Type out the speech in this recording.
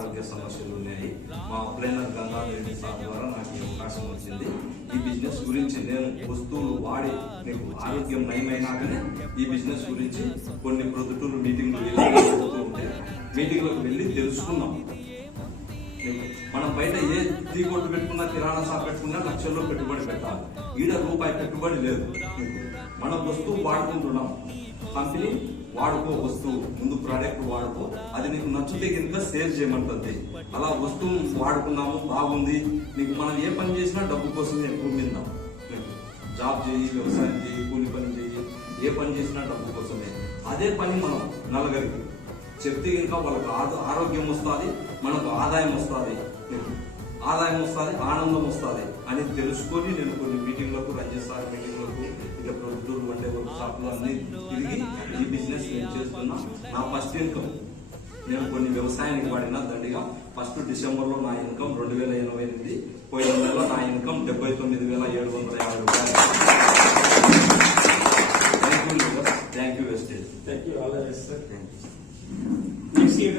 అనారోగ్య సమస్యలు ఉన్నాయి. మా అప్లైనర్ గంగాధర్ రెడ్డి సార్ ద్వారా నాకు ఈ అవకాశం వచ్చింది. ఈ బిజినెస్ గురించి నేను వస్తువులు వాడి మీకు ఆరోగ్యం నయమైనాకనే ఈ బిజినెస్ గురించి కొన్ని ప్రొద్దుటూరు మీటింగ్లకు వెళ్ళి తెలుసుకున్నాం. మనం బయట ఏ టీ కొట్టు పెట్టుకున్నా, కిరాణా షాప్ పెట్టుకున్నా లక్షల్లో పెట్టుబడి పెట్టాలి. ఈడ రూపాయి పెట్టుబడి లేదు. మనం వస్తువు వాడుకుంటున్నాం, కంపెనీ వాడుకో వస్తువు, ముందు ప్రోడక్ట్ వాడుకో, అది నీకు నచ్చితే కనుక సేల్ చేయమంటుంది. అలా వస్తువు వాడుకున్నాము, బాగుంది. నీకు మనం ఏ పని చేసినా డబ్బు కోసమే ఎక్కువ మిందాం. జాబ్ చేయి, వ్యవసాయం చేయి, కూలి పని చేయి, ఏ పని చేసినా డబ్బు కోసమే. అదే పని మనం నలుగురికి చెప్తే కనుక వాళ్ళకి ఆరోగ్యం వస్తుంది, మనకు ఆదాయం వస్తుంది, ఆనందం వస్తుంది అని తెలుసుకొని నేను కొన్ని మీటింగ్లకు, రంజిత్ మీటింగ్లకు, ఇట్లా ప్రొద్దుటూరు వండే వర్క్ షాప్లు అన్ని తిరిగి ఈ బిజినెస్ నేను చేస్తున్నా. నా ఫస్ట్ ఇన్కమ్ నేను కొన్ని వ్యవసాయానికి వాడిన దండిగా. ఫస్ట్ డిసెంబర్లో నా ఇన్కమ్ 2088, పోయిన నెలలో నా ఇన్కమ్ 79,750 రూపాయలు. Thank you wastage. Thank you, all the best, sir. Thank you. Next year.